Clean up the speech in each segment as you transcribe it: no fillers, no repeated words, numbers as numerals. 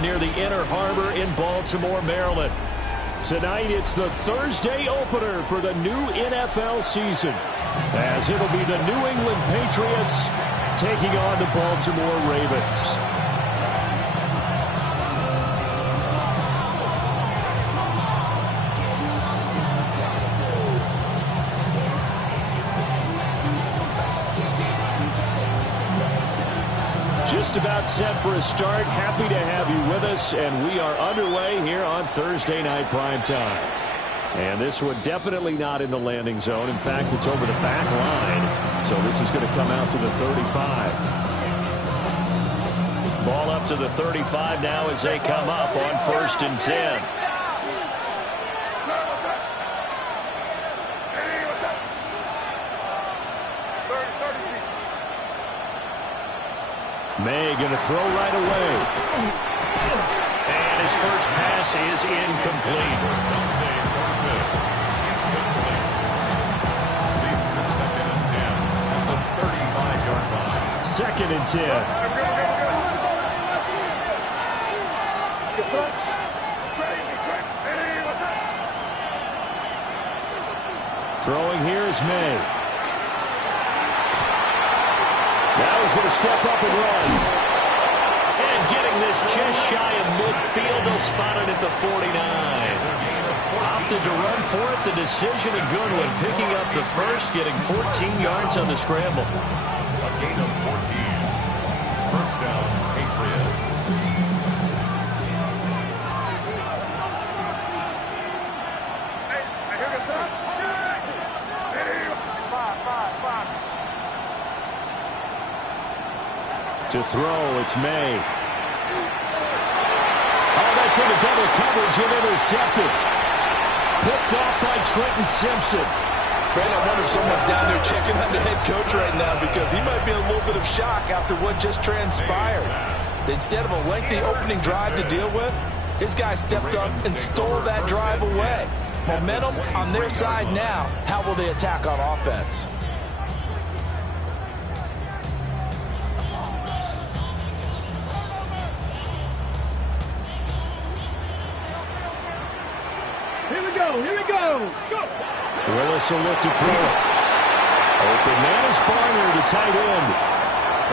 Stadium near the Inner Harbor in Baltimore, Maryland. Tonight, it's the Thursday opener for the new NFL season, as it'll be the New England Patriots taking on the Baltimore Ravens. Just about set for a start. Happy to have you with us, and we are underway here on Thursday Night Primetime. And this one definitely not in the landing zone. In fact, it's over the back line, so this is going to come out to the 35. Ball up to the 35 now as they come up on 1st and 10. May going to throw right away. And his first pass is incomplete. Second and 10. Throwing here is May. Now he's going to step up and run. And getting this just shy of midfield, they'll spot it at the 49. Opted to run for it. The decision a good one. Picking up the first, getting 14 yards on the scramble. A gain of 14. First down, Patriots. To throw, it's May. Oh, that's into double coverage and intercepted. Picked off by Trenton Simpson. Brandon, I wonder if someone's down there checking on the head coach right now, because he might be in a little bit of shock after what just transpired. Instead of a lengthy opening drive to deal with, his guy stepped up and stole that drive away. Momentum on their side now. How will they attack on offense? Here we go. Go. Willis will look to throw it. Open man is Barner, the tight end.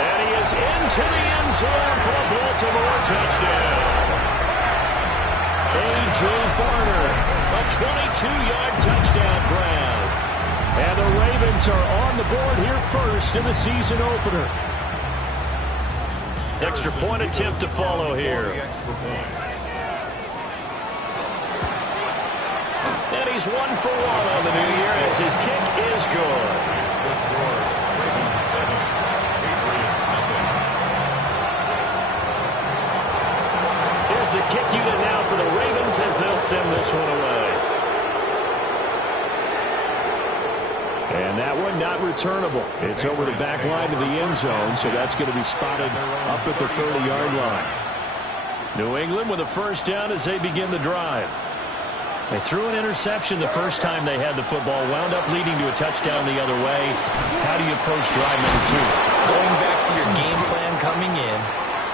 And he is into the end zone for a Baltimore touchdown. A.J. Barner, a 22-yard touchdown grab. And the Ravens are on the board here first in the season opener. Extra point attempt to follow here. And he's 1 for 1 on the new year as his kick is good. Here's the kick unit now for the Ravens as they'll send this one away. And that one not returnable. It's over the back line of the end zone, so that's going to be spotted up at the 30-yard line. New England with a first down as they begin the drive. They threw an interception the first time they had the football, wound up leading to a touchdown the other way. How do you approach drive number 2? Going back to your game plan coming in,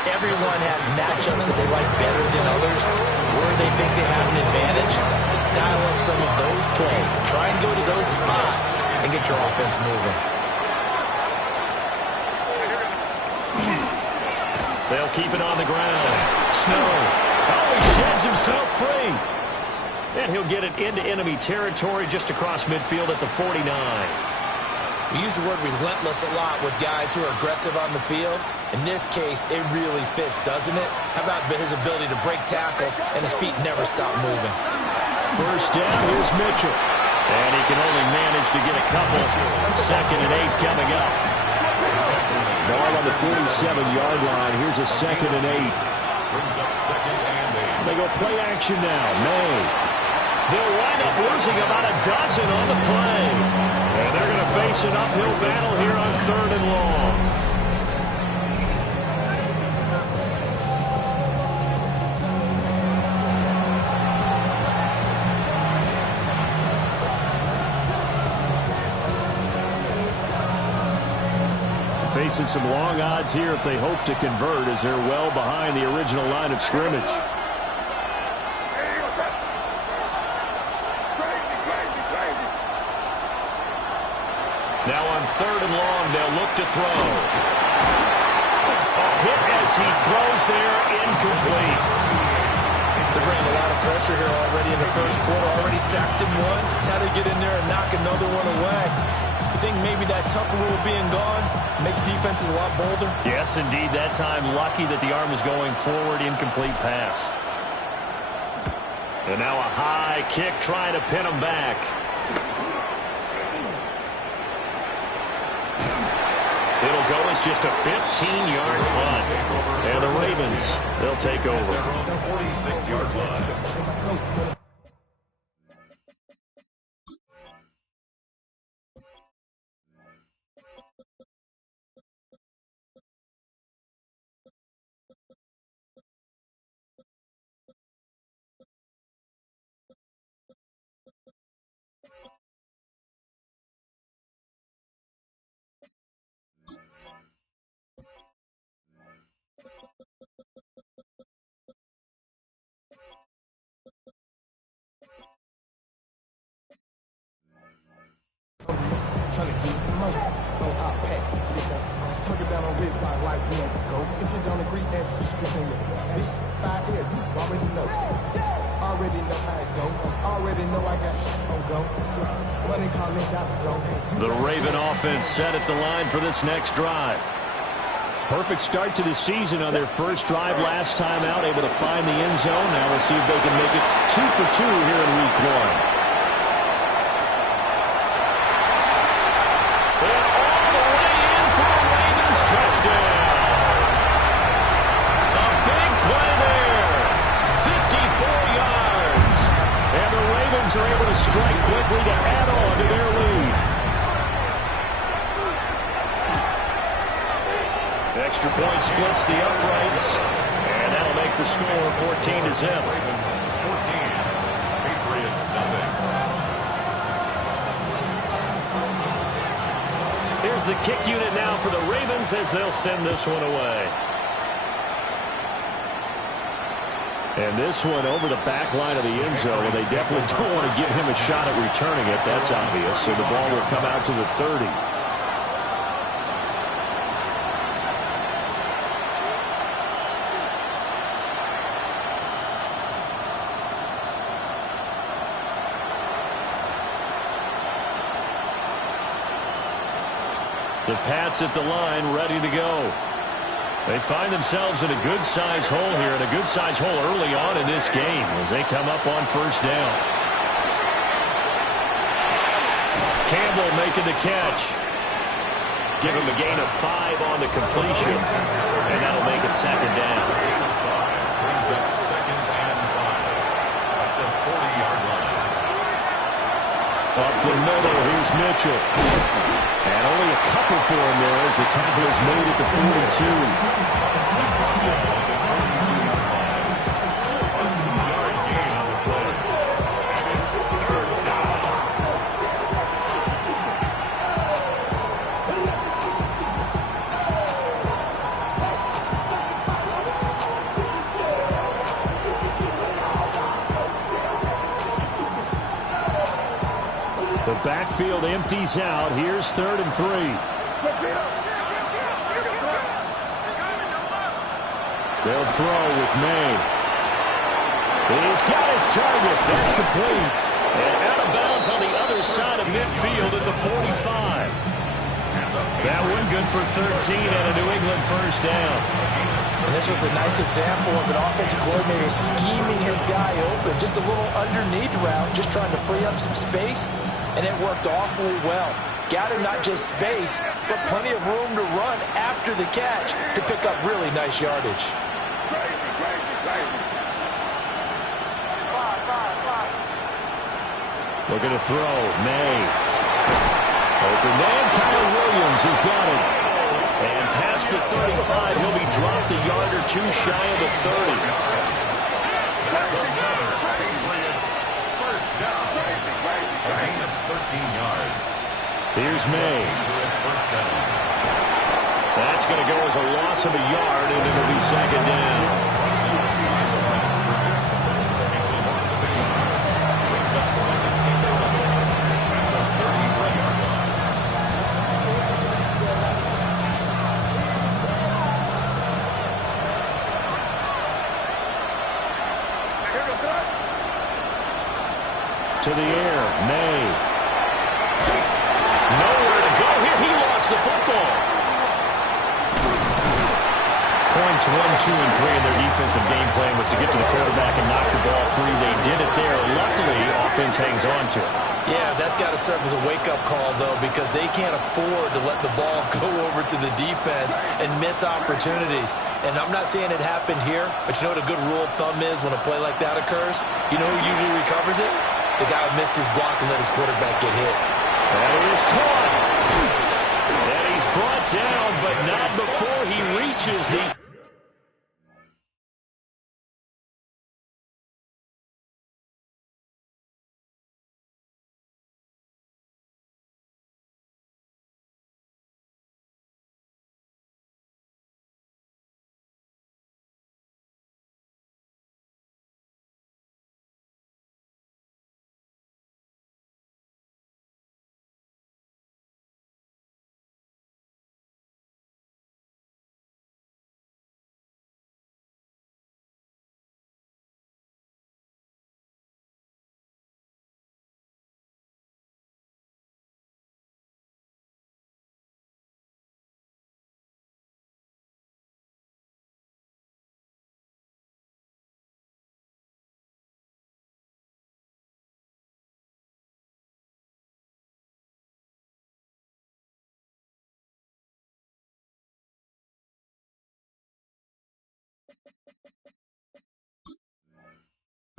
everyone has matchups that they like better than others. Where they think they have an advantage, dial up some of those plays. Try and go to those spots and get your offense moving. They'll keep it on the ground. Snow. Oh, he sheds himself free. And he'll get it into enemy territory just across midfield at the 49. We use the word relentless a lot with guys who are aggressive on the field. In this case, it really fits, doesn't it? How about his ability to break tackles and his feet never stop moving? First down, here's Mitchell. And he can only manage to get a couple. 2nd and 8 coming up. Ball on the 47-yard line. Here's a 2nd and 8. Brings up 2nd and 8. They go play action now. May. They'll wind up losing about a dozen on the play. And they're going to face an uphill battle here on 3rd and long. Facing some long odds here if they hope to convert, as they're well behind the original line of scrimmage. Now on 3rd and long, they'll look to throw. A hit as he throws there, incomplete. They're bringing a lot of pressure here already in the first quarter. Already sacked him once. Now to get in there and knock another one away. I think maybe that Tucker rule being gone makes defenses a lot bolder. Yes, indeed. That time, lucky that the arm was going forward. Incomplete pass. And now a high kick trying to pin him back. It'll go as just a 15-yard punt. And the Ravens, they'll take over. 46-yard line. The Raven offense set at the line for this next drive. Perfect start to the season on their first drive last time out, able to find the end zone. Now we'll see if they can make it 2 for 2 here in week 1. And all the way in for a Ravens touchdown. A big play there. 54 yards. And the Ravens are able to strike quickly to add on to their lead. Extra point splits the uprights, and that'll make the score 14-0. Ravens 14, Patriots nothing. Here's the kick unit now for the Ravens as they'll send this one away. And this one over the back line of the end zone. Well, they definitely don't want to give him a shot at returning it. That's obvious. So the ball will come out to the 30. The Pats at the line, ready to go. They find themselves in a good-sized hole here, and a good-sized hole early on in this game as they come up on first down. Campbell making the catch. Give him a gain of 5 on the completion, and that'll make it 2nd down. Brings up 2nd and 5 at the 40-yard line. Up the middle, here's Mitchell. And only a couple for him there as the tackle is made at the 42. The backfield empties out. Here's 3rd and 3. They'll throw with May. He's got his target. That's complete. And out of bounds on the other side of midfield at the 45. That one good for 13 and a New England first down. And this was a nice example of an offensive coordinator scheming his guy open. Just a little underneath route, just trying to free up some space. And it worked awfully well. Got him not just space, but plenty of room to run after the catch to pick up really nice yardage. Looking to throw. May. Open man. Kyle Williams has got it. And past the 35, he'll be dropped a yard or 2 shy of the 30. That's another Patriots first down. A gain of 13 yards. Here's May. First down. That's going to go as a loss of a yard, and it'll be second down. To the air, May. Nowhere to go here. He lost the football. Points 1, 2, and 3 in their defensive game plan was to get to the quarterback and knock the ball free. They did it there. Luckily, offense hangs on to it. Yeah, that's got to serve as a wake-up call, though, because they can't afford to let the ball go over to the defense and miss opportunities. And I'm not saying it happened here, but you know what a good rule of thumb is when a play like that occurs? You know who usually recovers it? The guy who missed his block and let his quarterback get hit. That is caught. And he's brought down, but not before he reaches the...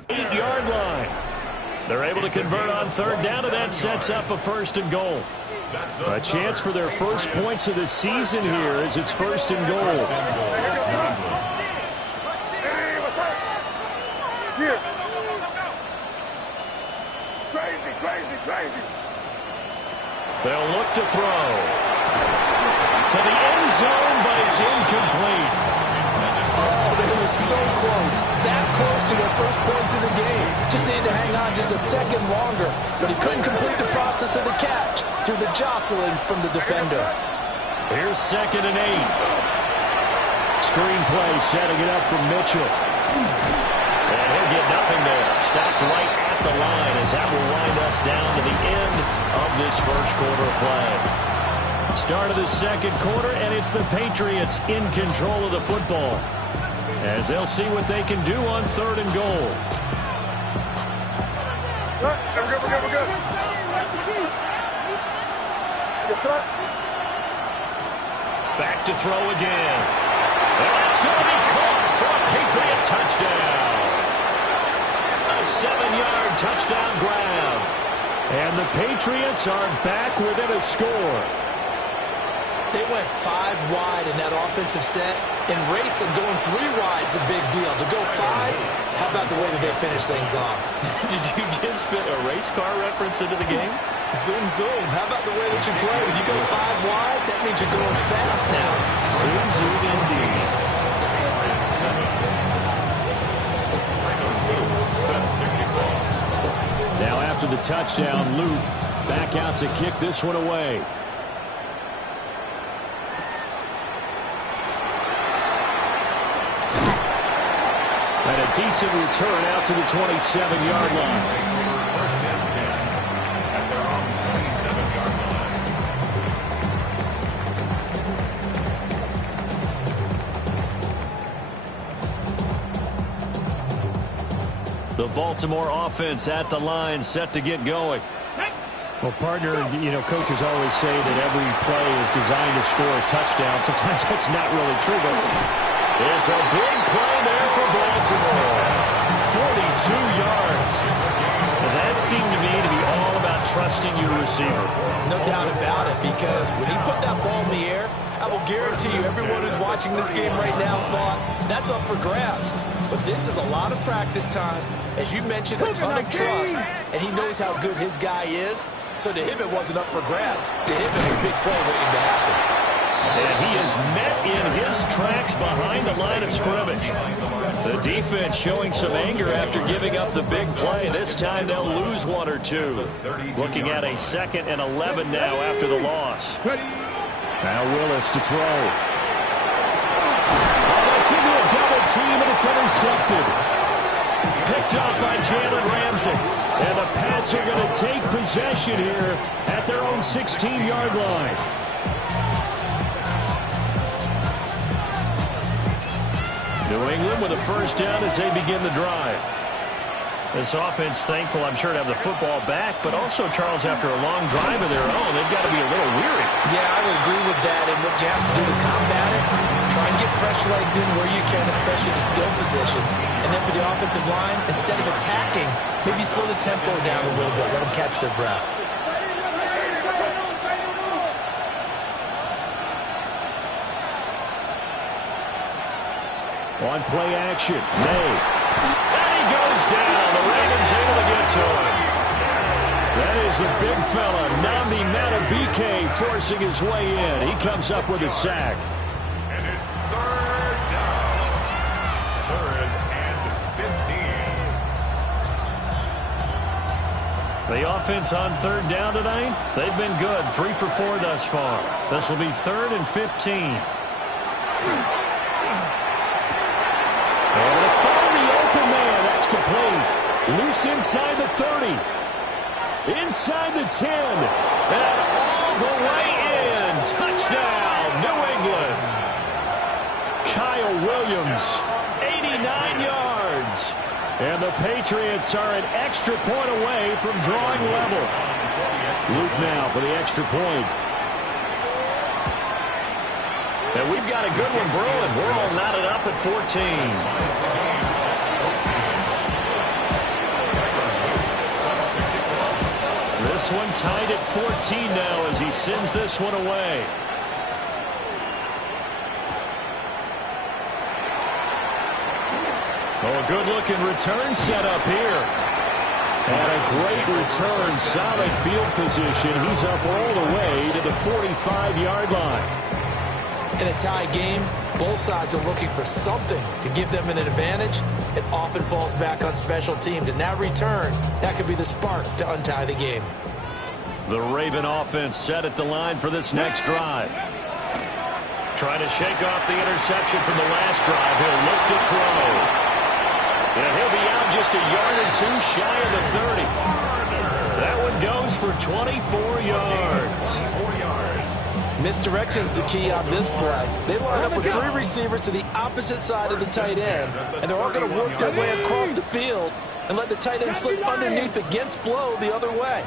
Eight-yard line. They're able to convert on third down, and that sets up a first and goal. A chance for their first points of the season here as it's first and goal. Crazy. They'll look to throw. To the end zone, but it's incomplete. They were so close, that close to their first points of the game. Just needed to hang on just a second longer, but he couldn't complete the process of the catch through the jostling from the defender. Here's 2nd and 8. Screenplay setting it up for Mitchell. And he'll get nothing there. Stopped right at the line as that will wind us down to the end of this first quarter play. Start of the second quarter, and it's the Patriots in control of the football, as they'll see what they can do on third and goal. We're good. Back to throw again. And that's going to be caught for a Patriot touchdown. A 7-yard touchdown grab. And the Patriots are back within a score. They went 5 wide in that offensive set, and racing going 3 wide's a big deal. To go 5, how about the way that they finish things off? Did you just fit a race car reference into the game? Zoom. How about the way that you play? When you go 5 wide, that means you're going fast now. Zoom indeed. Now after the touchdown, Luke back out to kick this one away. And a decent return out to the 27-yard line. First and 10 at their own 27-yard line. The Baltimore offense at the line, set to get going. Well, partner, coaches always say that every play is designed to score a touchdown. Sometimes that's not really true, but it's a big play there for Baltimore. 42 yards. And that seemed to me to be all about trusting your receiver. No doubt about it, because when he put that ball in the air, I will guarantee you everyone who's watching this game right now thought, that's up for grabs. But this is a lot of practice time. As you mentioned, a ton of trust, and he knows how good his guy is. So to him, it wasn't up for grabs. To him, it was a big play waiting to happen. And he is met in his tracks behind the line of scrimmage. The defense showing some anger after giving up the big play. This time they'll lose one or two. Looking at a 2nd and 11 now after the loss. Now Willis to throw. Oh, that's into a double team, and it's intercepted. Picked off by Jalen Ramsey. And the Pats are going to take possession here at their own 16-yard line. New England with a first down as they begin the drive. This offense thankful, I'm sure, to have the football back, but also, Charles, after a long drive of their own, they've got to be a little weary. Yeah, I would agree with that. And what you have to do to combat it, try and get fresh legs in where you can, especially the skill positions. And then for the offensive line, instead of attacking, maybe slow the tempo down a little bit, let them catch their breath. On play action, May. And he goes down. The Ravens able to get to him. That is the big fella, Nnamdi Madubuike, forcing his way in. He comes up with a sack. And it's 3rd down. 3rd and 15. The offense on 3rd down tonight, they've been good. 3 for 4 thus far. This will be 3rd and 15. And to find the open man, that's complete. Loose inside the 30. Inside the 10. And all the way in. Touchdown, New England. Kyle Williams, 89 yards. And the Patriots are an extra point away from drawing level. Luke now for the extra point. And we've got a good one brewing. We're all knotted up at 14. This one tied at 14 now as he sends this one away. Oh, a good-looking return set up here. And a great return, solid field position. He's up all the way to the 45-yard line. In a tie game, both sides are looking for something to give them an advantage. It often falls back on special teams, and that return, that could be the spark to untie the game. The Raven offense set at the line for this next drive. Trying to shake off the interception from the last drive. He'll look to throw. And he'll be out just a yard or two shy of the 30. That one goes for 24 yards. Misdirection's the key on this play. They line up with 3 receivers to the opposite side of the tight end, and they're all going to work their way across the field and let the tight end slip underneath against flow the other way.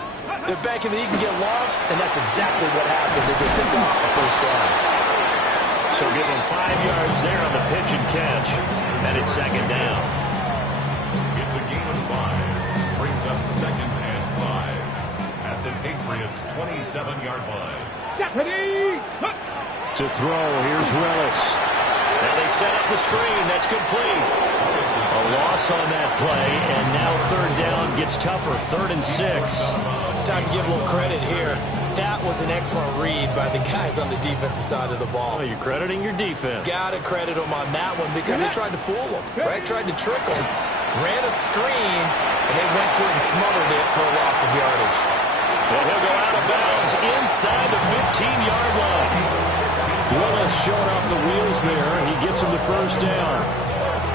They're banking that he can get lost, and that's exactly what happened as they pick off the first down. So give him 5 yards there on the pitch and catch, and it's 2nd down. It's a gain of 5. Brings up 2nd and 5 at the Patriots' 27-yard line. To throw, here's Willis. And they set up the screen. That's complete. A loss on that play, and now 3rd down gets tougher. 3rd and 6. Time to give a little credit here. That was an excellent read by the guys on the defensive side of the ball. Oh, you're crediting your defense. Got to credit them on that one because they tried to fool them, right? Tried to trick them. Ran a screen, and they went to it and smothered it for a loss of yardage. Well, he'll go out of bounds inside the 15-yard line. Willis showing off the wheels there. He gets him the first down.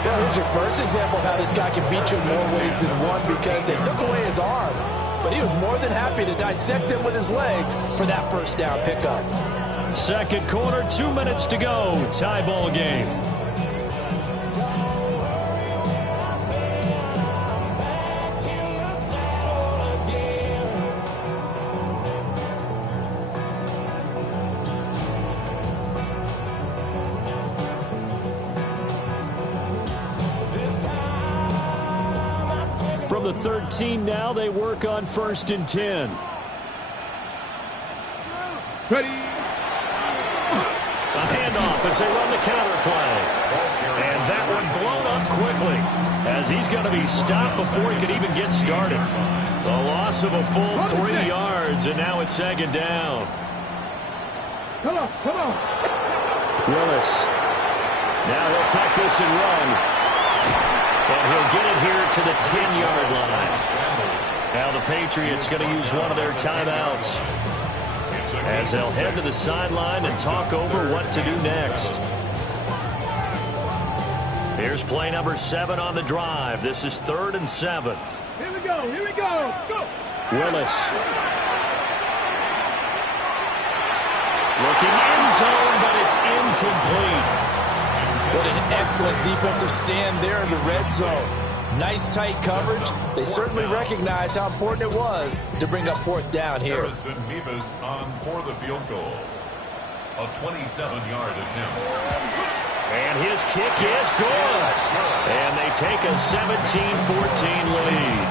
Well, here's your first example of how this guy can beat you in more ways than one because they took away his arm, but he was more than happy to dissect them with his legs for that first down pickup. 2nd quarter, 2 minutes to go. Tie ball game. From the 13 now, they work on 1st and 10. Ready. A handoff as they run the counter play. And that one blown up quickly as he's going to be stopped before he could even get started. A loss of a full 3 yards, and now it's 2nd down. Come on, come on. Willis. Now he'll take this and run. And he'll get it here to the 10-yard line. Now the Patriots going to use one of their timeouts as they'll head to the sideline and talk over what to do next. Here's play number 7 on the drive. This is 3rd and 7. Here we go, here we go. Go. Willis. Looking end zone, but it's incomplete. What an excellent defensive stand there in the red zone. Nice tight coverage. They certainly recognized how important it was to bring up 4th down here. Harrison Mevis on for the field goal. A 27-yard attempt. And his kick is good. And they take a 17-14 lead.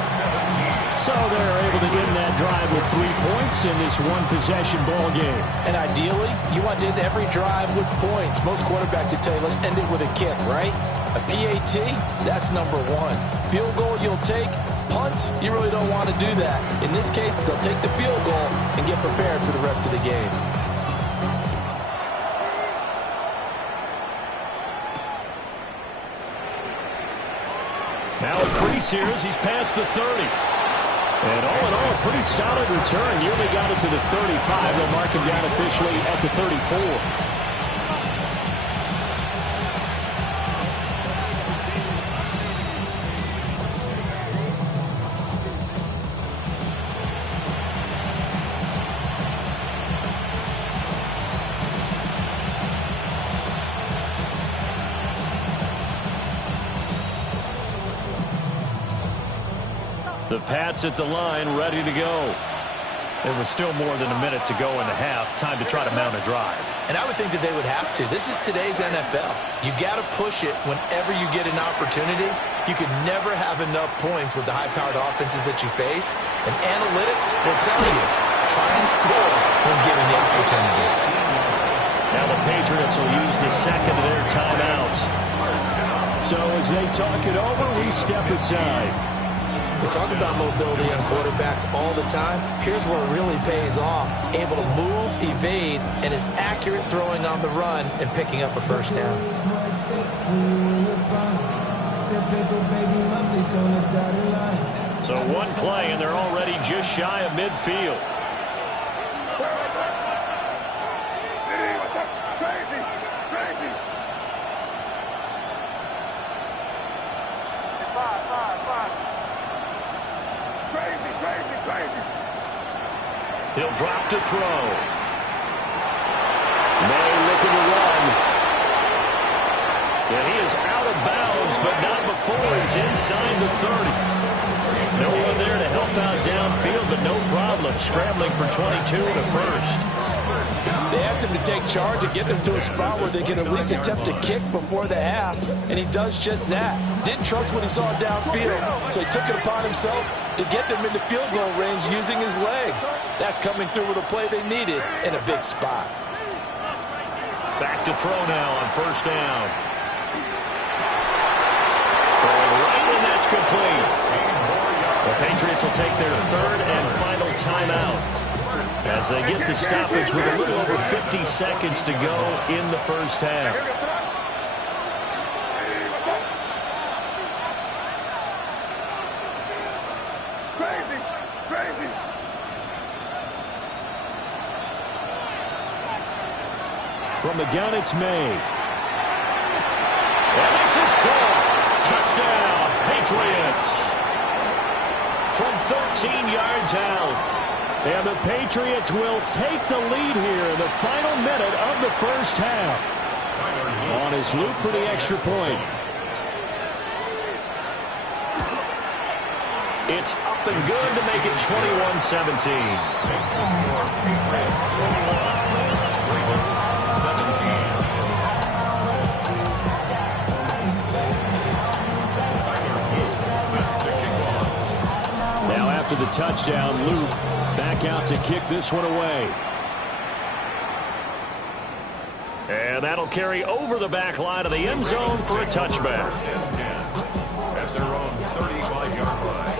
So they're able to end that drive with 3 points in this one-possession ball game. And ideally, you want to end every drive with points. Most quarterbacks would tell you, let's end it with a kick, right? A PAT, that's number 1. Field goal you'll take. Punts, you really don't want to do that. In this case, they'll take the field goal and get prepared for the rest of the game. Now a crease here as he's past the 30. And all in all, a pretty solid return. Nearly got it to the 35. They'll mark him down officially at the 34. The Pats at the line, ready to go. There was still more than a minute to go in the half. Time to try to mount a drive. And I would think that they would have to. This is today's NFL. You got to push it whenever you get an opportunity. You can never have enough points with the high-powered offenses that you face. And analytics will tell you, try and score when given the opportunity. Now the Patriots will use the second of their timeouts. So as they talk it over, we step aside. We talk about mobility on quarterbacks all the time. Here's where it really pays off. Able to move, evade, and is accurate throwing on the run and picking up a first down. So one play, and they're already just shy of midfield. He'll drop to throw. May looking to run. And he is out of bounds, but not before he's inside the 30. No one there to help out downfield, but no problem scrambling for 22 and a first. They asked him to take charge and get them to a spot where they can at least attempt to kick before the half, and he does just that. Didn't trust what he saw downfield, so he took it upon himself to get them into field goal range using his legs. That's coming through with a play they needed in a big spot. Back to throw now on first down. Throwing right, and that's complete. The Patriots will take their 3rd and final timeout as they get the stoppage with a little over 50 seconds to go in the first half. From the gun, it's May. And this is caught. Touchdown, Patriots. From 13 yards out. And the Patriots will take the lead here in the final minute of the first half. On his loop for the extra point. It's up and good to make it 21-17. Now after the touchdown, Luke back out to kick this one away. And that'll carry over the back line of the end zone for a touchback. At their own 35-yard line.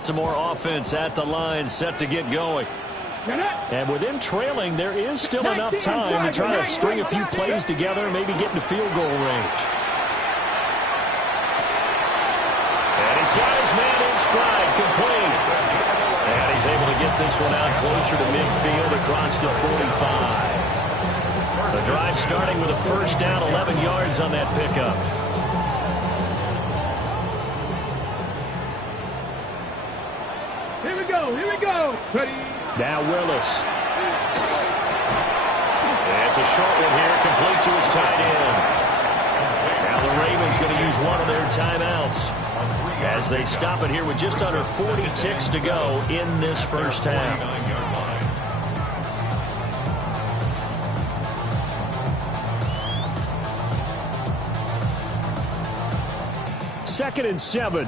Baltimore offense at the line, set to get going. And with them trailing, there is still enough time to try to string a few plays together and maybe get into field goal range. And he's got his man in stride, complete. And he's able to get this one out closer to midfield across the 45. The drive starting with a first down, 11 yards on that pickup. Here we go, here we go. Ready? Now Willis. It's a short one here, complete to his tight end. Now the Ravens going to use one of their timeouts as they stop it here with just under 40 ticks to go in this first half. Second and 7.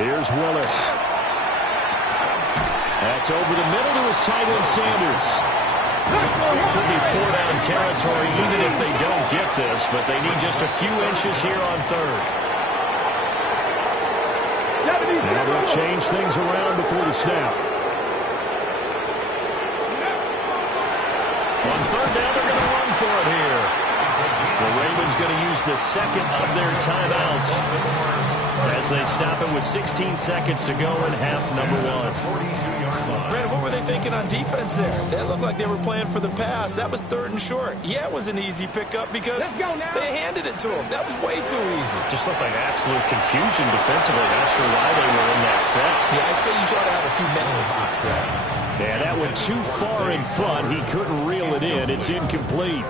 Here's Willis. That's over the middle to his tight end, Sanders. Could be 4-down territory even if they don't get this, but they need just a few inches here on third. Now they'll change things around before the snap. On third down, they're going to run for it here. The Ravens going to use the second of their timeouts as they stop it with 16 seconds to go in half number 1. Brandon, what were they thinking on defense there? That looked like they were playing for the pass. That was third and short. Yeah, it was an easy pickup because they handed it to him. That was way too easy. Just looked like absolute confusion defensively. Not sure why they were in that set. Yeah, I'd say you ought to have a few mental blocks there. Yeah, that went too far in front. He couldn't reel it in. It's incomplete.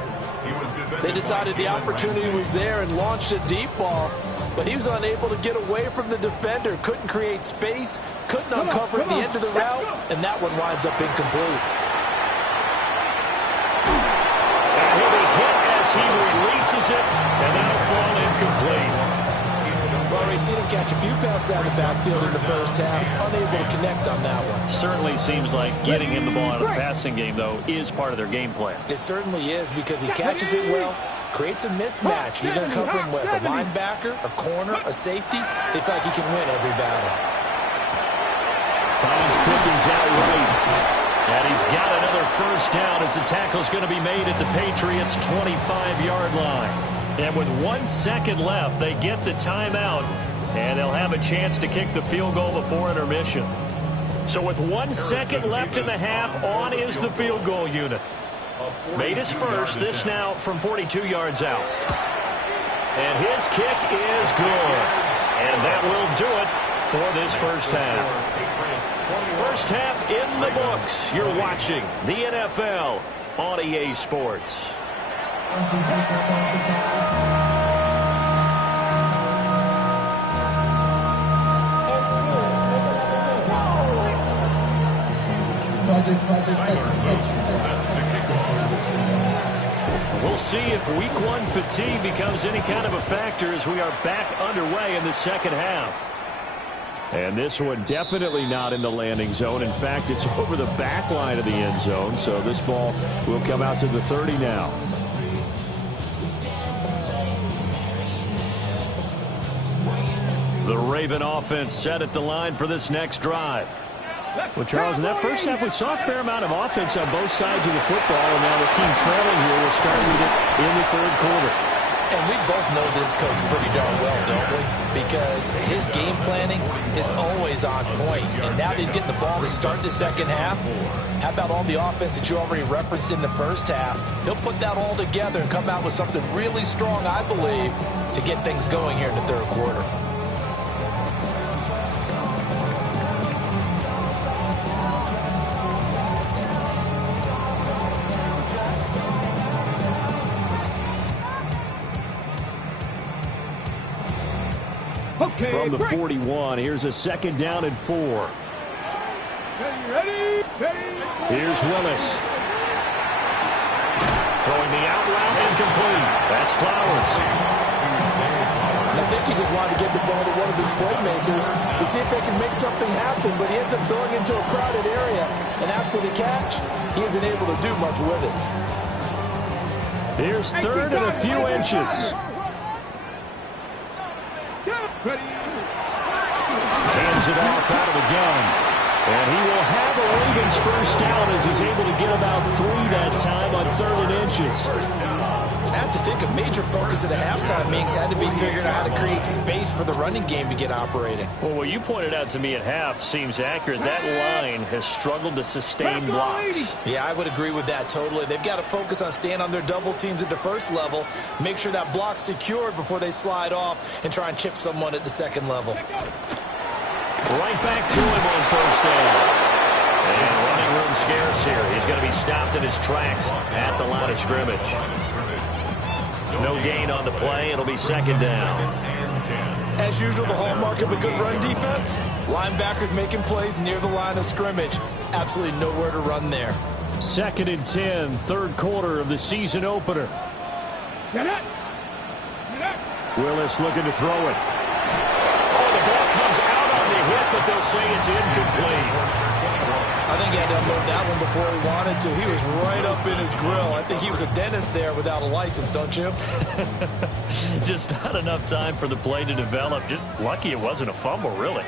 They decided the opportunity was there and launched a deep ball, but he was unable to get away from the defender. Couldn't create space, couldn't uncover at the end of the route, and that one winds up incomplete. And he'll be hit as he releases it, and that'll fall incomplete. Well, we've seen him catch a few passes out of the backfield in the first half, unable to connect on that one. Certainly seems like getting him the ball out of the passing game, though, is part of their game plan. It certainly is because he catches it well, creates a mismatch. You're going to cover him with a linebacker, a corner, a safety. They feel like he can win every battle. Finds Pickens out right. And he's got another first down as the tackle's going to be made at the Patriots' 25-yard line. And with 1 second left, they get the timeout, and they'll have a chance to kick the field goal before intermission. So with 1 second left in the half, on is the field goal unit. Made his first, this now from 42 yards out. And his kick is good. And that will do it for this first half. First half in the books. You're watching the NFL on EA Sports. We'll see if week 1 fatigue becomes any kind of a factor as we are back underway in the second half. And this one definitely not in the landing zone. In fact, it's over the back line of the end zone. So this ball will come out to the 30 now. The Raven offense set at the line for this next drive. Well, Charles, in that first half, we saw a fair amount of offense on both sides of the football, and now the team trailing here will start with it in the third quarter. And we both know this coach pretty darn well, don't we? Because his game planning is always on point. And now that he's getting the ball to start the second half, how about all the offense that you already referenced in the first half? He'll put that all together and come out with something really strong, I believe, to get things going here in the third quarter. From the 41, here's a second down and 4. Ready. Here's Willis. Throwing the out route incomplete. That's Flowers. Now think he just wanted to get the ball to one of his playmakers to see if they can make something happen, but he ends up throwing into a crowded area, and after the catch, he isn't able to do much with it. Here's third and a few inches. Hands it off out of the gun. And he will have a Ravens first down as he's able to get about 3 that time on 3rd and inches. I have to think a major focus at the halftime meetings had to be figuring out how to create space for the running game to get operating. Well, what you pointed out to me at half seems accurate. That line has struggled to sustain blocks. Yeah, I would agree with that totally. They've got to focus on staying on their double teams at the first level, make sure that block's secured before they slide off and try and chip someone at the second level. Right back to him on first down. And running room scarce here. He's going to be stopped in his tracks at the line of scrimmage. No gain on the play. It'll be second down. As usual, the hallmark of a good run defense, linebackers making plays near the line of scrimmage. Absolutely nowhere to run there. 2nd and 10, 3rd quarter of the season opener. Willis looking to throw it. Oh, the ball comes out on the hit, but they'll say it's incomplete. I think he had to unload that one before he wanted to. He was right up in his grill. I think he was a dentist there without a license, don't you? Just not enough time for the play to develop. Just lucky it wasn't a fumble, really.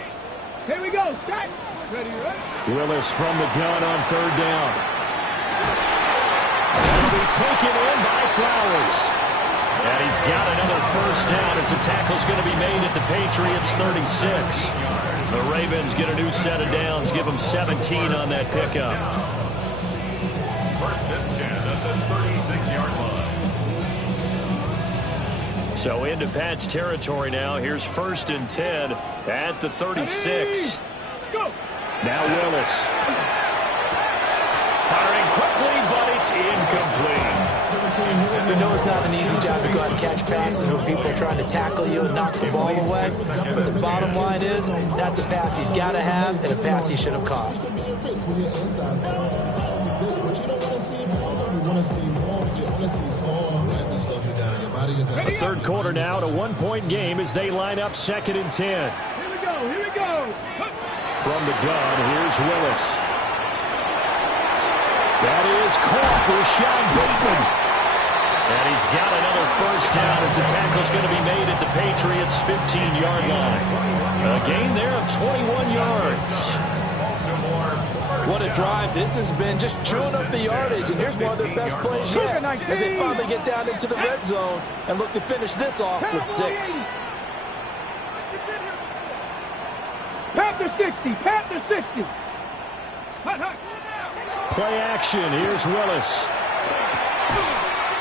Here we go. Start. Ready, ready. Willis from the gun on 3rd down. It'll be taken in by Flowers. And he's got another first down as the tackle's going to be made at the Patriots' 36. The Ravens get a new set of downs, give them 17 on that pickup. 1st and 10 at the 36-yard line. So into Pat's territory now. Here's 1st and 10 at the 36. Now Willis. Firing quickly, but it's incomplete. You know it's not an easy job to go out and catch passes when people are trying to tackle you and knock the ball away. But the bottom line is, that's a pass he's got to have and a pass he should have caught. A 3rd quarter now, a 1-point game as they line up 2nd and 10. Here we go. Here we go. From the gun, here's Willis. That is caught with Sean Bateman. And he's got another first down as the tackle's going to be made at the Patriots' 15-yard line. A gain there of 21 yards. What a drive this has been, just chewing up the yardage, and here's one of their best plays yet as they finally get down into the red zone and look to finish this off with 6. Panther 60. Panther 60. Hut, hut. Play action. Here's Willis.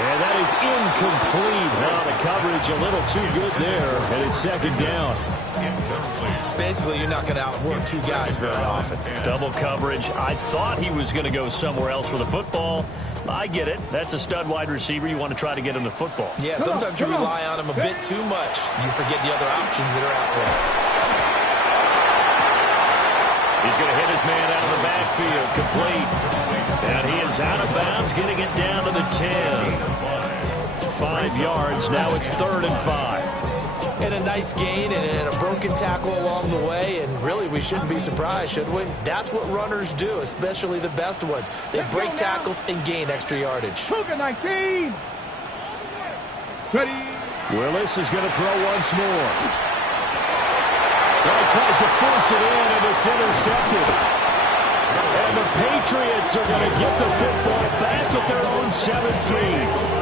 And that is incomplete. Now the coverage a little too good there, and it's 2nd down. Basically, you're not going to outwork 2 guys very often. Double coverage. I thought he was going to go somewhere else with the football. I get it. That's a stud wide receiver. You want to try to get him the football. Yeah, sometimes you rely on him a bit too much. You forget the other options that are out there. He's going to hit his man out of the backfield, complete. And he is out of bounds, getting it down to the 10. 5 yards, now it's 3rd and 5. And a nice gain and a broken tackle along the way, and really we shouldn't be surprised, should we? That's what runners do, especially the best ones. They break tackles and gain extra yardage. Cougar 19. Ready. Willis is going to throw once more. Well, he tries to force it in, and it's intercepted. And the Patriots are going to get the football back at their own 17.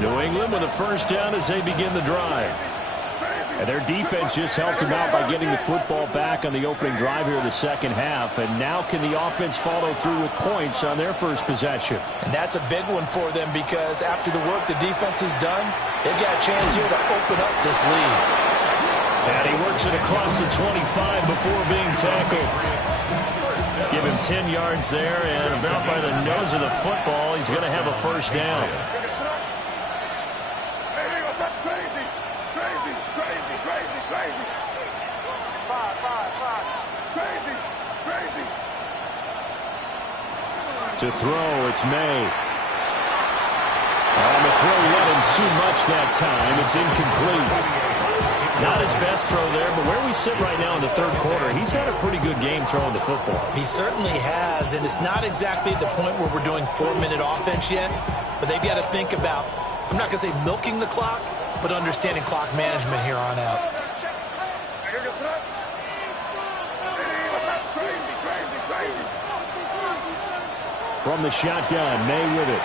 New England with a first down as they begin the drive. And their defense just helped them out by getting the football back on the opening drive here in the 2nd half. And now can the offense follow through with points on their first possession? And that's a big one for them because after the work the defense has done, they've got a chance here to open up this lead. And he works it across the 25 before being tackled. Give him 10 yards there, and about by the nose of the football, he's going to have a first down. Crazy. To throw, it's May. On the throw wasn't too much that time. It's incomplete. Not his best throw there, but where we sit right now in the third quarter, he's had a pretty good game throwing the football. He certainly has, and it's not exactly at the point where we're doing 4-minute offense yet, but they've got to think about, I'm not going to say milking the clock, but understanding clock management here on out. From the shotgun, May with it.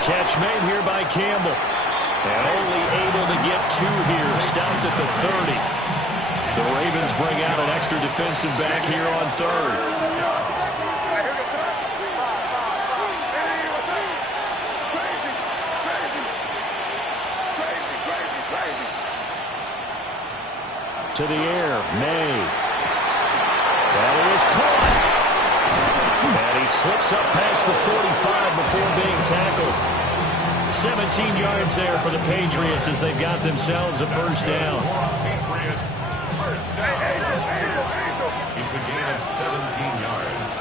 Catch made here by Campbell. And only able to get 2 here, stopped at the 30. The Ravens bring out an extra defensive back here on third. To the air, May. And he is caught. And he slips up past the 45 before being tackled. 17 yards there for the Patriots as they've got themselves a first down. Patriots first down. It's a gain of 17 yards.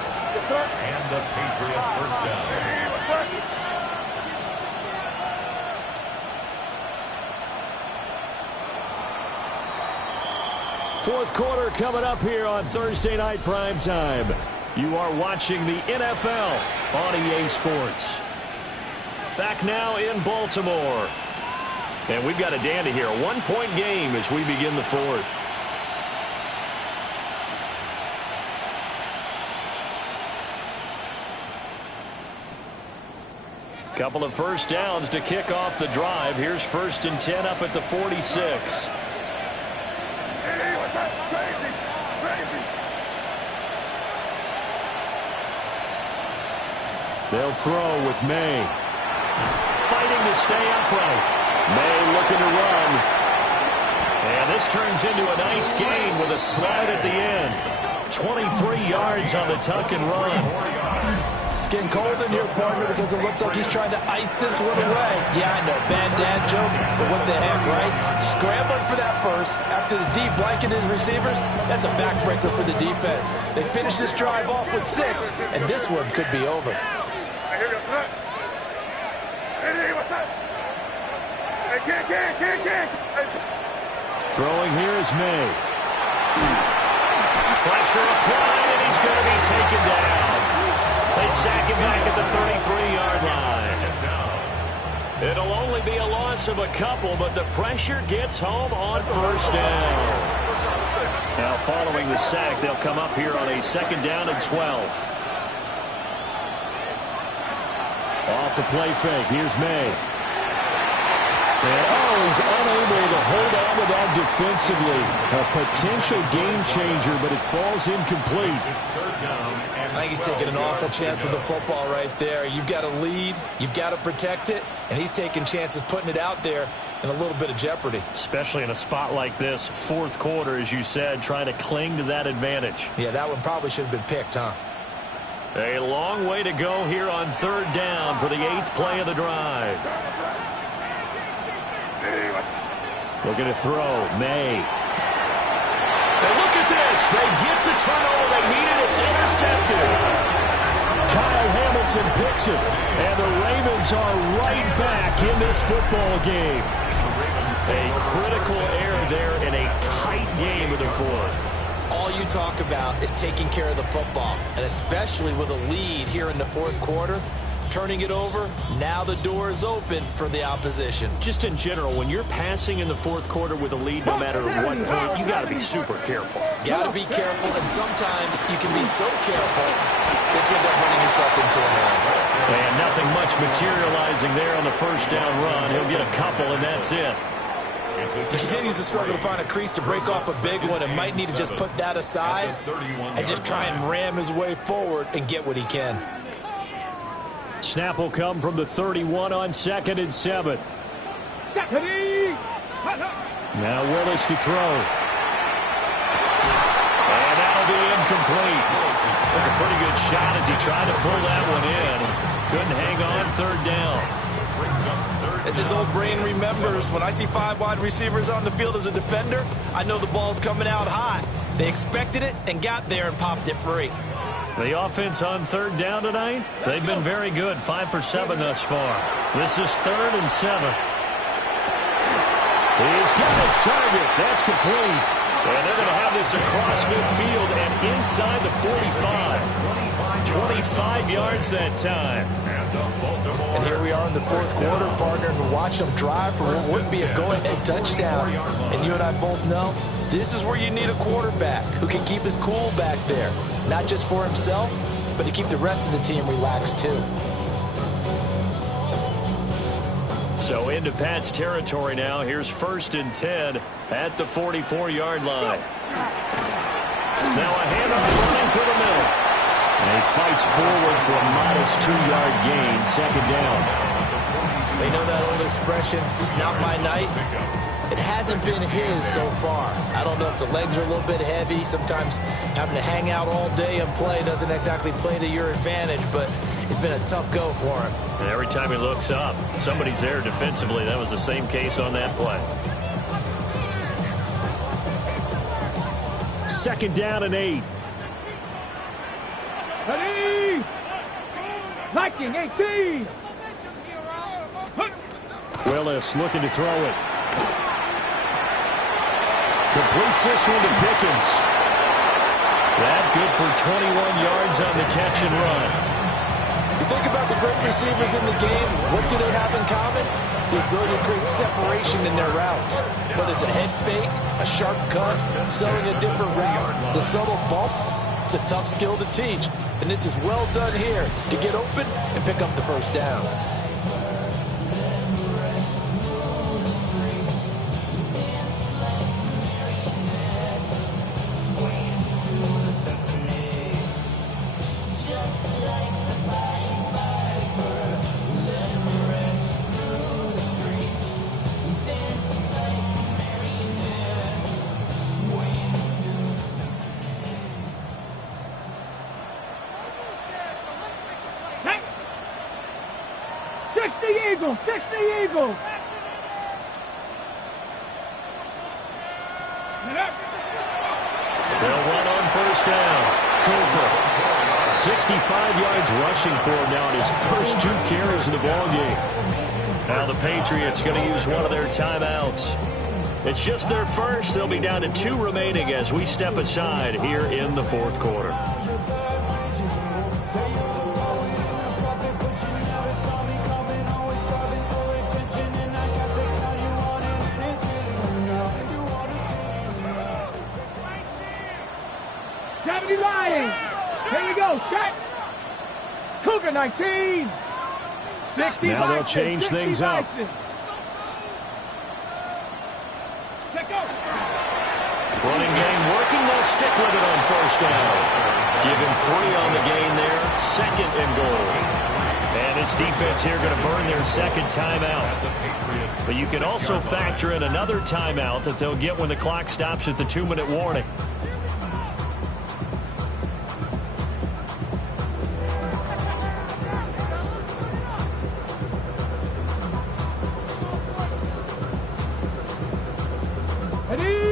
And a Patriot first down. Fourth quarter coming up here on Thursday Night Primetime. You are watching the NFL on EA Sports. Back now in Baltimore. And we've got a dandy here. A 1-point game as we begin the fourth. Couple of first downs to kick off the drive. Here's 1st and 10 up at the 46. They'll throw with May. Fighting to stay upright. May looking to run. And this turns into a nice gain with a slide at the end. 23 yards on the tuck and run. It's getting cold in here, partner, because it looks like he's trying to ice this one away. Yeah, I know, bad dad joke, but what the heck, right? Scrambling for that first after the deep blanket his receivers, that's a backbreaker for the defense. They finished this drive off with 6, and this one could be over. Throwing here is May. Pressure applied, and he's going to be taken down. They sack him back at the 33-yard line. It'll only be a loss of a couple, but the pressure gets home on first down. Now following the sack, they'll come up here on a 2nd down and 12. Off the play fake. Here's May. And he's unable to hold on to that defensively. A potential game changer, but it falls incomplete. I think he's taking an awful chance with the football right there. You've got to lead, you've got to protect it, and he's taking chances putting it out there in a little bit of jeopardy. Especially in a spot like this, 4th quarter, as you said, trying to cling to that advantage. Yeah, that one probably should have been picked, huh? A long way to go here on 3rd down for the 8th play of the drive. Looking to throw, May. And look at this. They get the turnover they needed. It's intercepted. Kyle Hamilton picks it. And the Ravens are right back in this football game. A critical error there in a tight game of the 4th. All you talk about is taking care of the football, and especially with a lead here in the 4th quarter. Turning it over, now the door is open for the opposition. Just in general, when you're passing in the 4th quarter with a lead, no matter what point, you got to be super careful. Got to be careful, and sometimes you can be so careful that you end up running yourself into an error. And nothing much materializing there on the 1st down run. He'll get a couple, and that's it. He continues to struggle to find a crease to break off a big one and might need to just put that aside and just try and ram his way forward and get what he can. Snap will come from the 31 on 2nd and 7. Now Willis to throw. And that'll be incomplete. Took a pretty good shot as he tried to pull that one in. Couldn't hang on 3rd down. As his old brain remembers, when I see 5 wide receivers on the field as a defender, I know the ball's coming out hot. They expected it and got there and popped it free. The offense on third down tonight, they've been very good, 5 for 7 thus far. This is 3rd and 7. He's got his target. That's complete. And they're going to have this across midfield and inside the 45. 25 yards that time. And here we are in the 4th quarter, partner, and watch them drive for what would be a go-ahead touchdown. And you and I both know this is where you need a quarterback who can keep his cool back there. Not just for himself, but to keep the rest of the team relaxed too. So into Pat's territory now. Here's 1st and 10 at the 44-yard line. Now a handoff running through the middle. And he fights forward for a modest 2-yard gain, 2nd down. They know that old expression, it's not my night. It hasn't been his so far. I don't know if the legs are a little bit heavy. Sometimes having to hang out all day and play doesn't exactly play to your advantage, but it's been a tough go for him. And every time he looks up, somebody's there defensively. That was the same case on that play. 2nd down and 8. Ready? Viking 18. Willis looking to throw it. Completes this one to Pickens. That good for 21 yards on the catch and run. You think about the great receivers in the game, what do they have in common? The ability to create separation in their routes. Whether it's a head fake, a sharp cut, selling a different route, the subtle bump, it's a tough skill to teach. And this is well done here to get open and pick up the 1st down. Six the Eagles. They'll run on 1st down. Cooper. 65 yards rushing for him now in his first 2 carries of the ballgame. Now the Patriots going to use one of their timeouts. It's just their first. They'll be down to 2 remaining as we step aside here in the 4th quarter. Lions. Here we go. Set. Cougar 19. 60 now they'll change things up. Running game working. They'll stick with it on 1st down. Give him 3 on the gain there. 2nd and goal. And this defense here going to burn their 2nd timeout. But you can also factor in another timeout that they'll get when the clock stops at the 2-minute warning.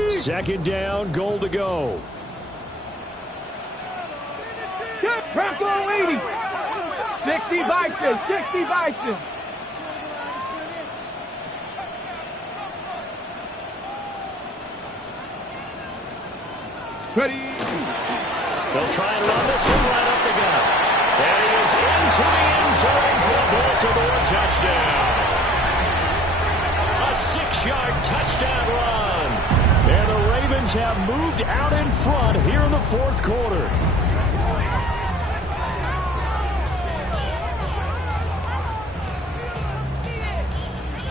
Second down, goal to go. Bronco 80. 60 Bison. 60 Bison. Ready. They'll try and run this one right up the gut. And he is into the end zone for a Baltimore touchdown. A 6-yard touchdown run. And the Ravens have moved out in front here in the 4th quarter.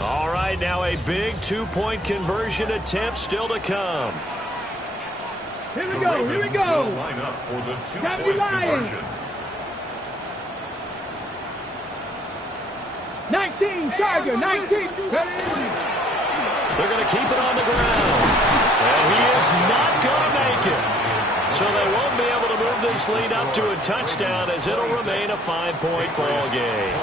All right, now a big 2-point conversion attempt still to come. Here we go, here we go. Line up for the 2-point conversion. 19, Tiger, 19. They're going to keep it on the ground. And he is not going to make it. So they won't be able to move this lead up to a touchdown as it'll remain a 5-point ball game.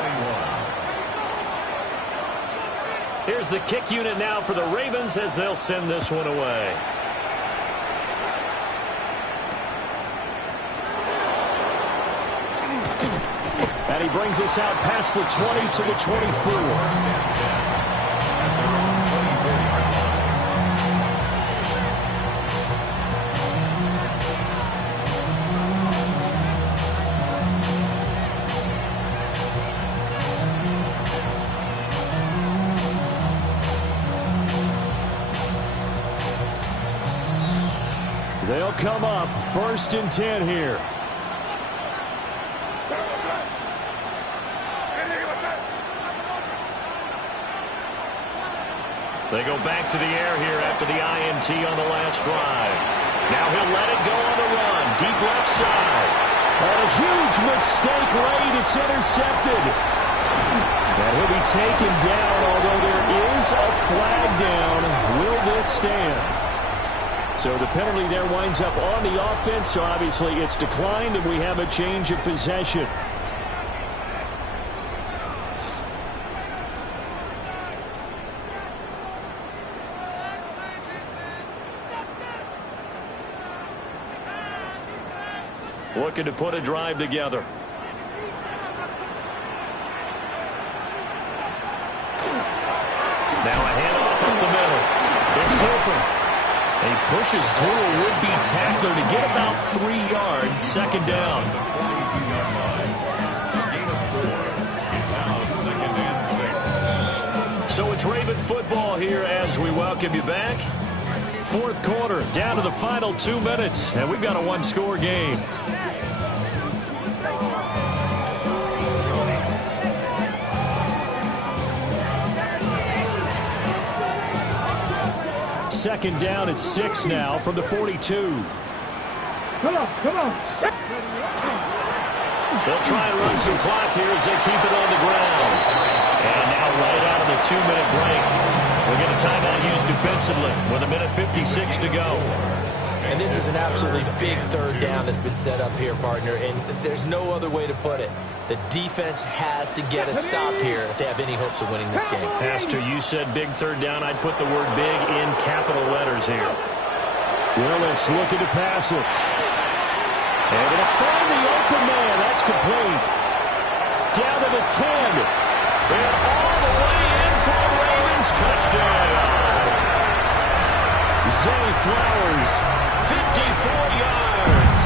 Here's the kick unit now for the Ravens as they'll send this one away. And he brings us out past the 20 to the 24. They'll come up 1st and 10 here. They go back to the air here after the INT on the last drive. Now he'll let it go on the run. Deep left side. And a huge mistake late. It's intercepted. And he'll be taken down, although there is a flag down. Will this stand? So the penalty there winds up on the offense, so obviously it's declined, and we have a change of possession. Looking to put a drive together. Now a handoff up the middle. It's Cooper. He pushes through a would-be tackler to get about 3 yards. 2nd down. So it's Raven football here as we welcome you back. 4th quarter, down to the final 2 minutes, and we've got a 1-score game. Second down at 6 now from the 42. Come on. They'll try and run some clock here as they keep it on the ground. And now right out of the 2-minute break, we'll get a timeout used defensively with 1:56 to go. And this is an absolutely big 3rd down that's been set up here, partner, and there's no other way to put it. The defense has to get a stop here if they have any hopes of winning this game. Pastor, you said big 3rd down. I'd put the word big in capital letters here. Willis looking to pass it. And going to find the open man. That's complete. Down to the 10. And all the way in for a Ravens touchdown. Zay Flowers, 54 yards.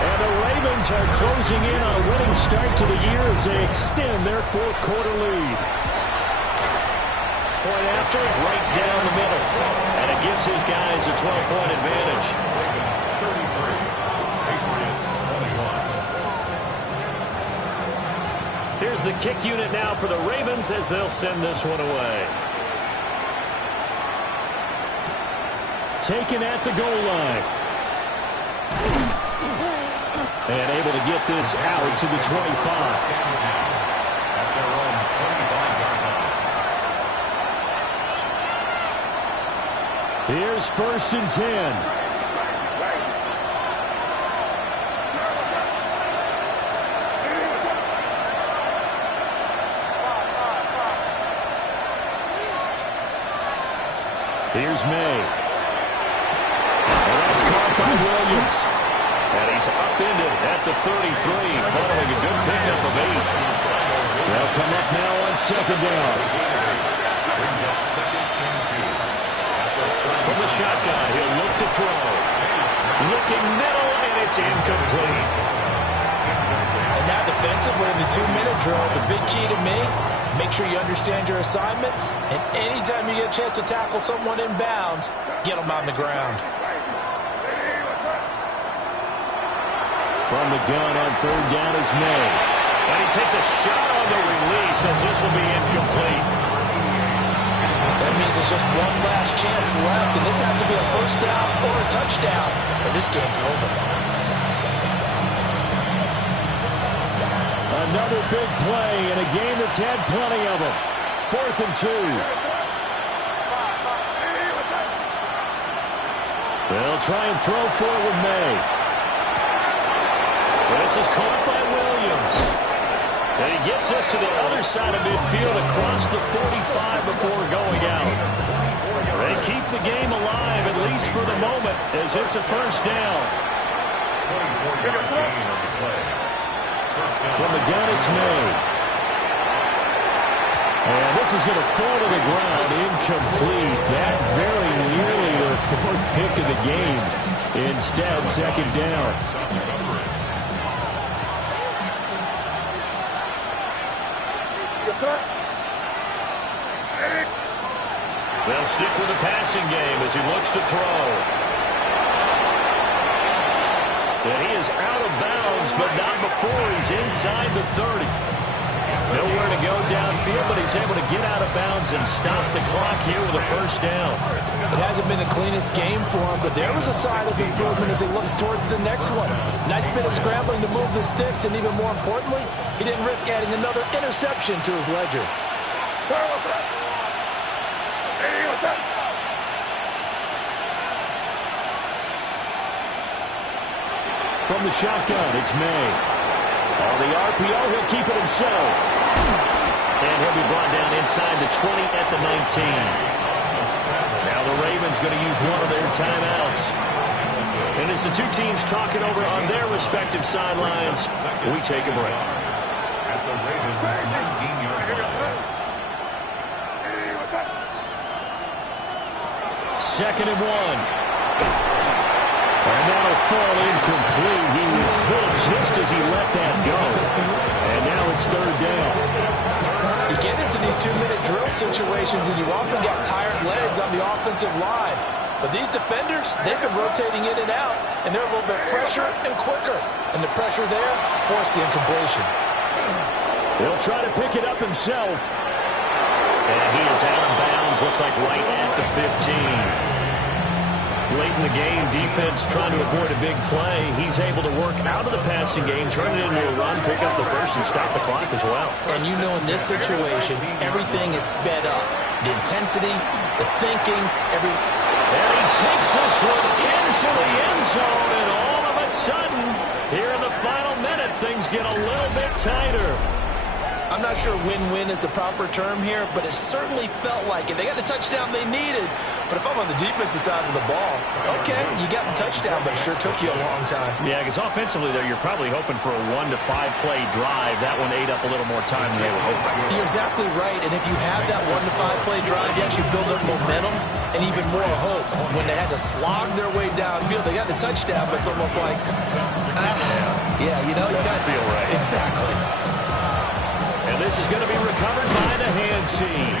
And the Ravens are closing in on a winning start to the year as they extend their 4th quarter lead. Point after, right down the middle. And it gives his guys a 12-point advantage. Ravens 33, Patriots 21. Here's the kick unit now for the Ravens as they'll send this one away. Taken at the goal line. And able to get this out to the 25. At their own 25-yard line. Here's 1st and 10. Here's May. And that's caught by Williams. And he's upended at the 33, following a good pickup of 8. They'll come up now on 2nd down. Brings up 2nd and 2. From the shotgun, he'll look to throw. Looking middle, and it's incomplete. And now defensively in the 2-minute drill, the big key to me, make sure you understand your assignments, and anytime you get a chance to tackle someone in bounds, get them on the ground. From the gun on 3rd down is May. And he takes a shot on the release as this will be incomplete. That means there's just one last chance left, and this has to be a 1st down or a touchdown, or this game's over. Another big play in a game that's had plenty of them. 4th and 2. They'll try and throw for it with May. This is caught by Williams. And he gets us to the other side of midfield across the 45 before going out. They keep the game alive, at least for the moment, as it's a 1st down. 24-yard gain on the play. From the gun, it's made. And this is going to fall to the ground, incomplete. That very nearly their fourth pick of the game. Instead, second down. They'll stick with the passing game as he looks to throw. And he is out of bounds, but not before he's inside the 30. Nowhere to go downfield, but he's able to get out of bounds and stop the clock here with a first down. It hasn't been the cleanest game for him, but there was a sign of improvement as he looks towards the next one. Nice bit of scrambling to move the sticks, and even more importantly, he didn't risk adding another interception to his ledger. From the shotgun, it's May. On the RPO, he'll keep it himself. And he'll be brought down inside the 20 at the 19. Now the Ravens going to use one of their timeouts. And as the two teams talk it over on their respective sidelines, we take a break. At the Ravens' 19-yard line. Second and one. And that'll fall incomplete. He was hit just as he let that go. And now it's third down. You get into these 2-minute drill situations, and you often got tired legs on the offensive line. But these defenders, they've been rotating in and out, and they're a little bit fresher and quicker. And the pressure there forced the incompletion. He'll try to pick it up himself. And he is out of bounds, looks like right at the 15. Late in the game, defense trying to avoid a big play. He's able to work out of the passing game, turn it into a run, pick up the first, and stop the clock as well. And you know in this situation, everything is sped up. The intensity, the thinking, And he takes this one into the end zone, and all of a sudden, here in the final minute, things get a little bit tighter. I'm not sure win-win is the proper term here, but it certainly felt like it. They got the touchdown they needed, but if I'm on the defensive side of the ball, okay, you got the touchdown, but it sure took you a long time. Yeah, because offensively there, you're probably hoping for a 1 to 5 play drive. That one ate up a little more time than they were hoping. You're exactly right, and if you have that 1 to 5 play drive, you actually build up momentum and even more hope. When they had to slog their way downfield, they got the touchdown, but it's almost like, yeah, you know, you got to feel right. Exactly. And this is going to be recovered by the hands team.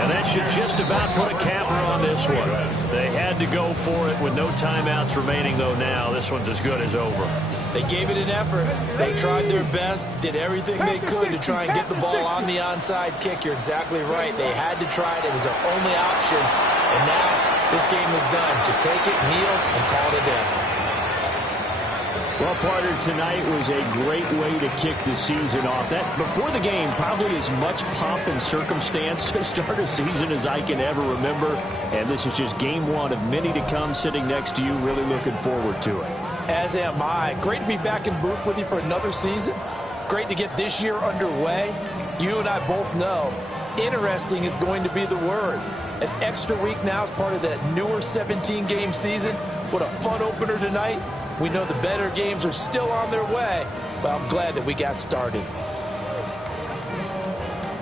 And that should just about put a capper on this one. They had to go for it with no timeouts remaining, though now. This one's as good as over. They gave it an effort. They tried their best, did everything they could to try and get the ball on the onside kick. You're exactly right. They had to try it. It was their only option. And now this game is done. Just take it, kneel, and call it a day. Well, partner, tonight was a great way to kick the season off. That before the game, probably as much pomp and circumstance to start a season as I can ever remember. And this is just game one of many to come. Sitting next to you, really looking forward to it. As am I. Great to be back in booth with you for another season. Great to get this year underway. You and I both know interesting is going to be the word. An extra week now as part of that newer 17-game season. What a fun opener tonight. We know the better games are still on their way, but I'm glad that we got started.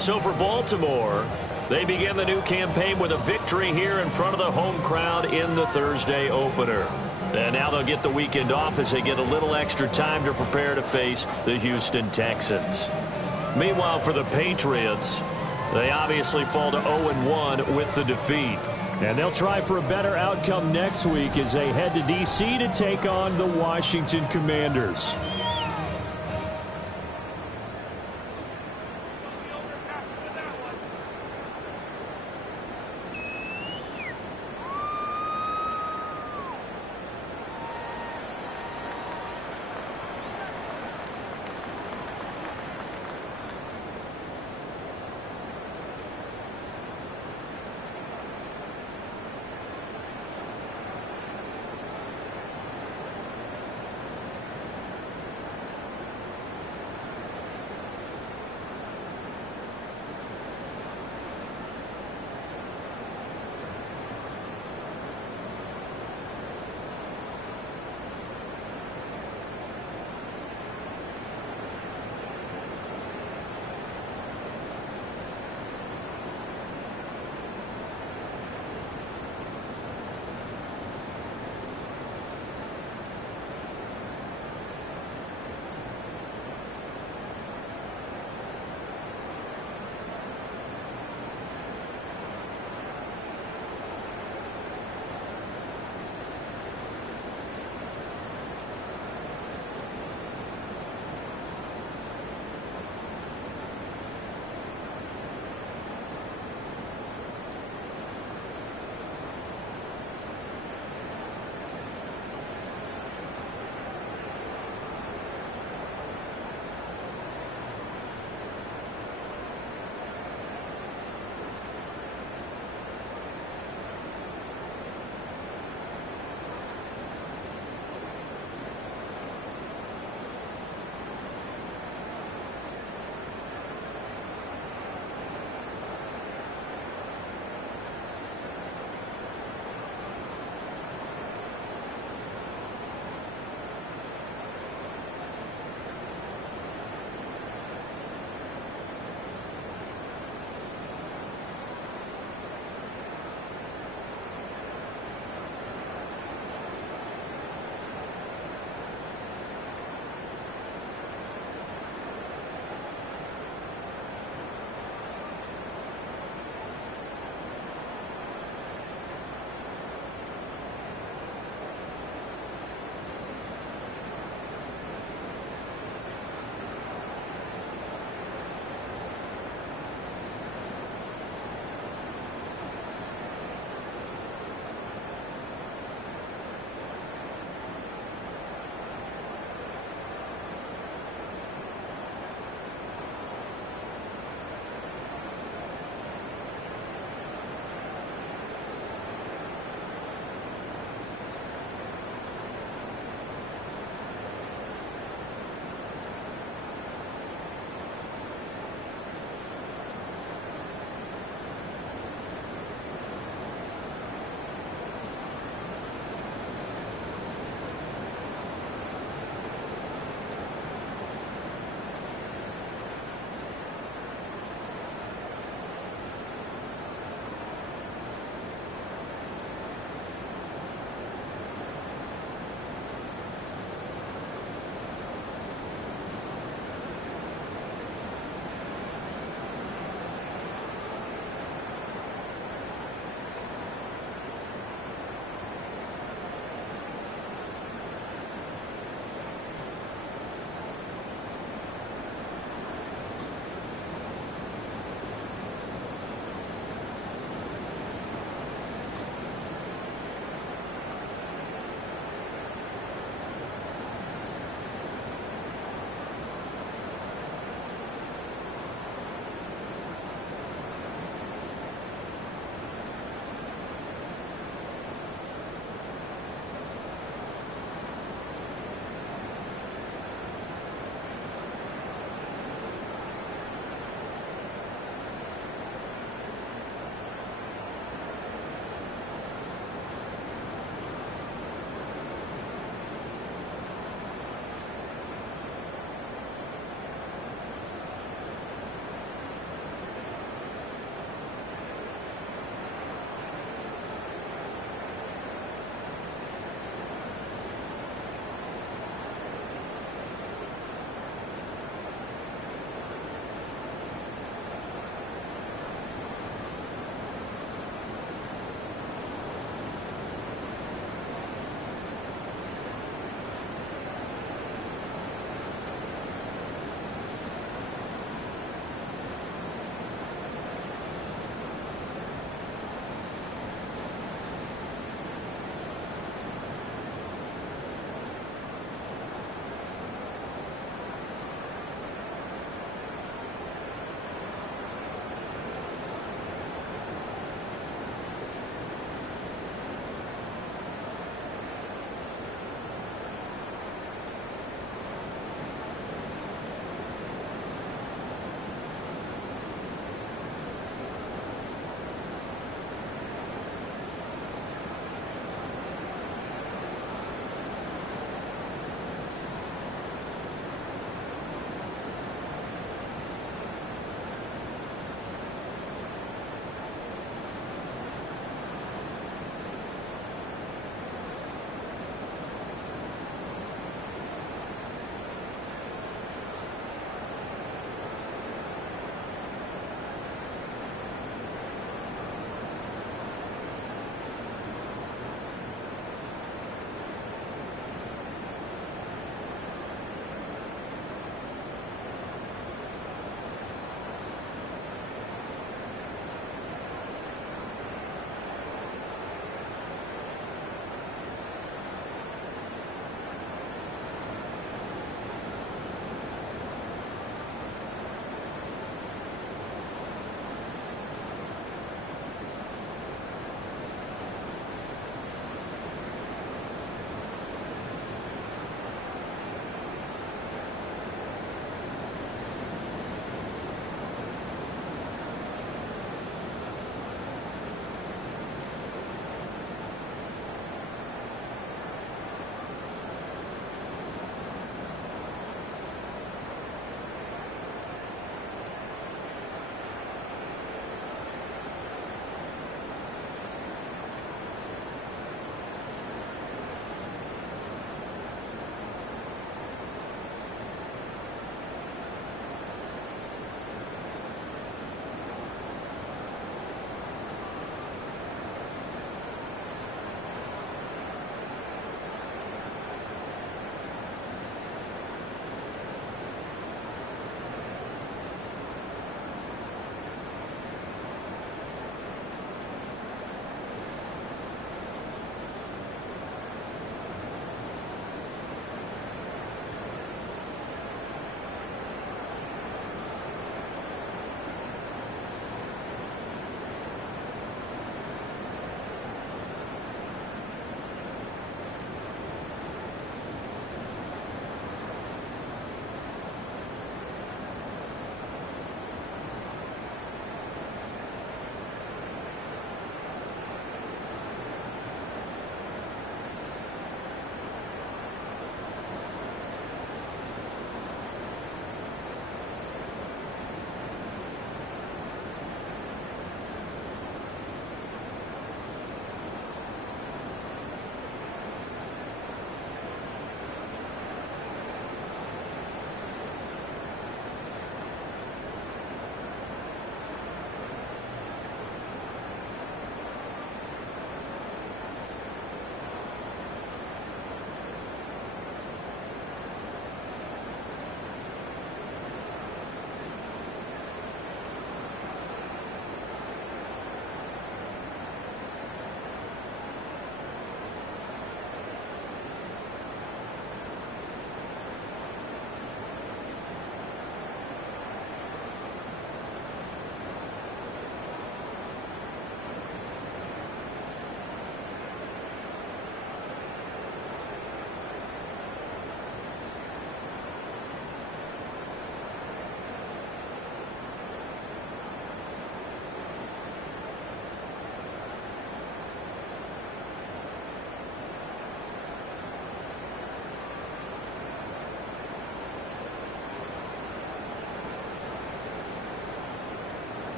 So for Baltimore, they begin the new campaign with a victory here in front of the home crowd in the Thursday opener. And now they'll get the weekend off as they get a little extra time to prepare to face the Houston Texans. Meanwhile, for the Patriots, they obviously fall to 0-1 with the defeat. And they'll try for a better outcome next week as they head to D.C. to take on the Washington Commanders.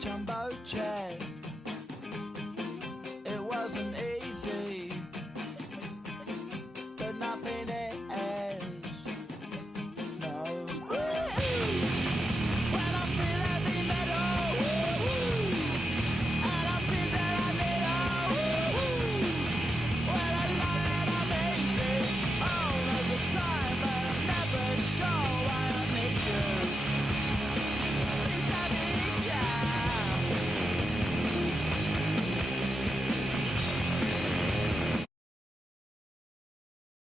Chumbo jet.